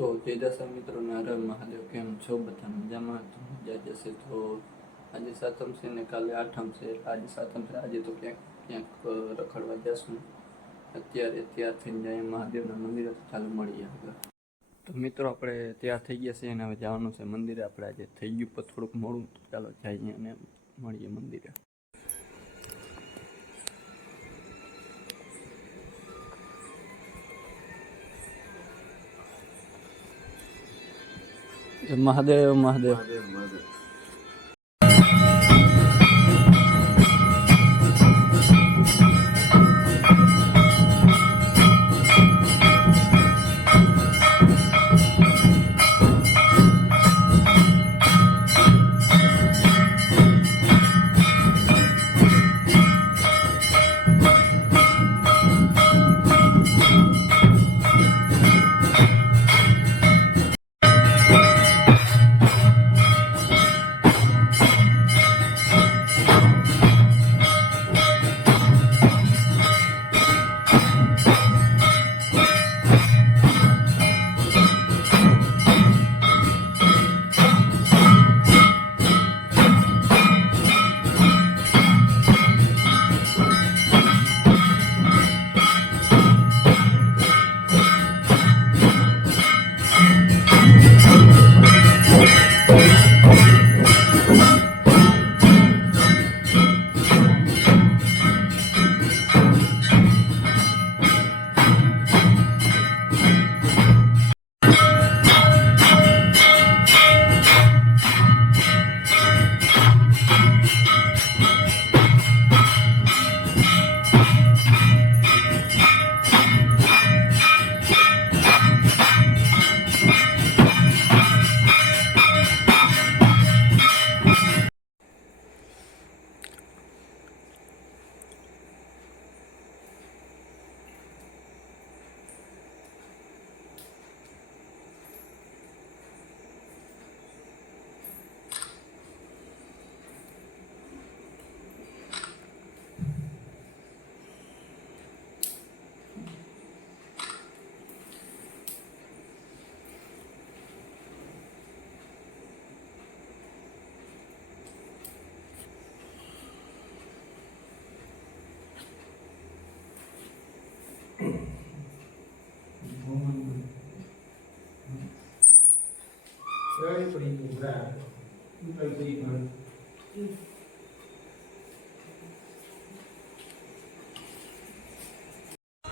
તો જય દશા મિત્રોને હર મહાદેવ. કેમ છો? બધા મજામાં? તો મજા જશે. તો આજે સાતમ છે ને કાલે આઠમ છે. આજે સાતમ છે, આજે તો ક્યાંક ક્યાંક રખડવા જશું. અત્યારે તૈયાર થઈને જાય મહાદેવના મંદિરે. તો ચાલુ મળીએ આગળ. તો મિત્રો આપણે તૈયાર થઈ ગયા છે અને હવે જવાનું છે મંદિરે. આપણે આજે થઈ ગયું પણ થોડુંક મોડું, તો ચાલો જઈએ અને મળીએ મંદિરે. મહાદેવ મહાદેવ.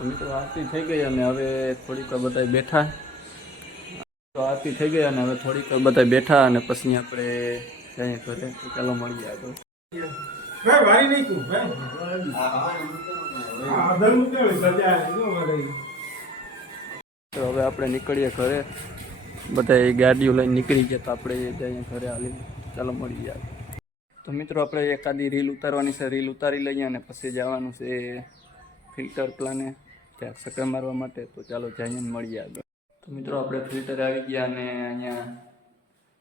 મિત્રો આરતી થઈ ગઈ અને હવે થોડીક બધા બેઠા. તો આરતી થઈ ગઈ અને હવે થોડીક બધા બેઠા અને પછી આપણે જઈએ ઘરે. તો ચાલો મળીએ આગળ. તો હવે આપણે નીકળીએ ઘરે. બધા ગાડીઓ લઈને નીકળી ગયા. તો આપણે જઈએ ઘરે હાલી. ચાલો મળીએ આગળ. તો મિત્રો આપણે એકાદી રીલ ઉતારવાની છે. રીલ ઉતારી લઈએ અને પછી જવાનું છે ફિલ્ટર પ્લાને ત્યાં ચક્કર મારવા માટે. તો ચાલો જઈને મળીએ આગળ. તો મિત્રો આપણે ફિલ્ટર આવી ગયા અને અહીંયા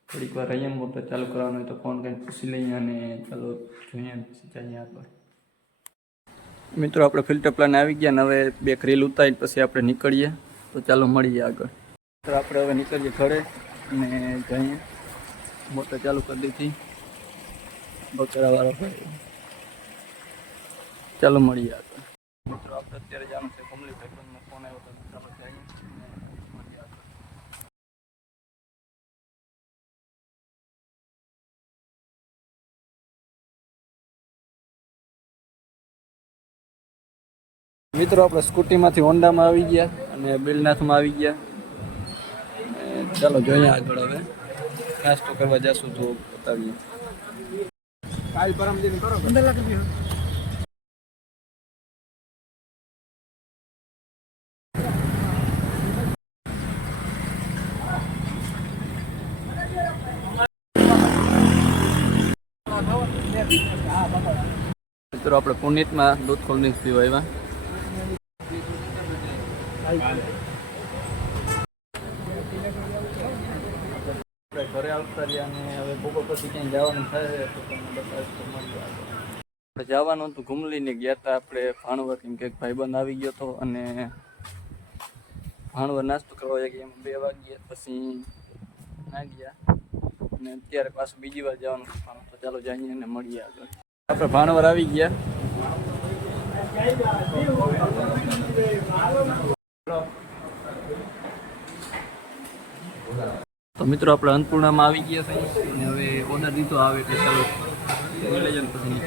થોડીક વાર અહીંયા મોટર ચાલુ કરવાનું હોય તો ફોન કરીને પૂછી લઈએ અને ચાલો જોઈએ પછી જઈએ આગળ. મિત્રો આપણે ફિલ્ટર પ્લાન આવી ગયા અને હવે બે રીલ ઉતારી પછી આપણે નીકળીએ. તો ચાલો મળીએ આગળ. તો આપણે હવે નીકળીએ ઘરે અને જઈએ. મોટર ચાલુ કરી દીધી બકરાવાળો ભાઈ. ચાલો મળીએ આગળ. મિત્રો આપણે અત્યારે જવાનું છે કમલી ભાઈબંધનો ફોન આવ્યો તો ચાલો જઈએ મળીએ આગળ. મિત્રો આપણે સ્કૂટીમાંથી હોન્ડામાં આવી ગયા અને બેલનાથમાં આવી ગયા. ચાલો જોઈએ આગળ. હવે નાસ્તો કરવા જશું તો બતાવીએ. કાલ પરમ દિન કરો 15 લાખ રૂપિયા. મિત્રો આપણે પુનિતમાં દૂધ કોલ્ડ ડ્રિંક્સ પીવા આવ્યા. ઘરે આવતા રહ્યા અને હવે બપોર પછી ક્યાંય જવાનું થાય તો તમને બતાવીશ. તો મળીએ આગળ. આપણે જવાનું હતું ઘુમલીને ગયા હતા આપણે ભાણવર. કેમ કે ભાઈબંધ આવી ગયો હતો અને ભાણવર નાસ્તો કરવા જાય એમ 2 વાગ્યા પછી ના ગયા અને અત્યારે પાછું બીજી વાર જવાનું છે. તો ચાલો જઈએ અને મળીએ આગળ. આપણે ભાણવર આવી ગયા. તો મિત્રો આપણે અન્નપૂર્ણામાં આવી ગયા છે અને હવે ઓર્ડર દીધો આવે એટલે ચાલો લઈ જઈને પછી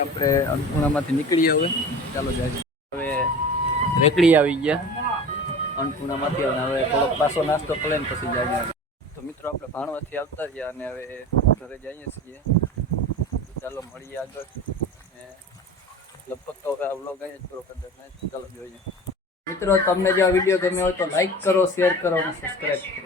આપણે અન્નપૂર્ણામાંથી નીકળીએ હવે. ચાલો જાય. હવે રેકડી આવી ગયા અન્નપૂર્ણામાંથી અને હવે થોડોક પાછો નાસ્તો કરીને પછી જાય. તો મિત્રો આપણે ભાણવાથી આવતા રહ્યા અને હવે ઘરે જઈએ છીએ. ચાલો મળીએ આગળ. લગભગ તો હવે આ વ્લોગ અહીંયા જ પૂરો કરી દે. ચાલો જોઈએ. મિત્રો તમને જો આ વિડીયો ગમ્યો હોય તો લાઈક કરો, શેર કરો અને સબસ્ક્રાઈબ કરો.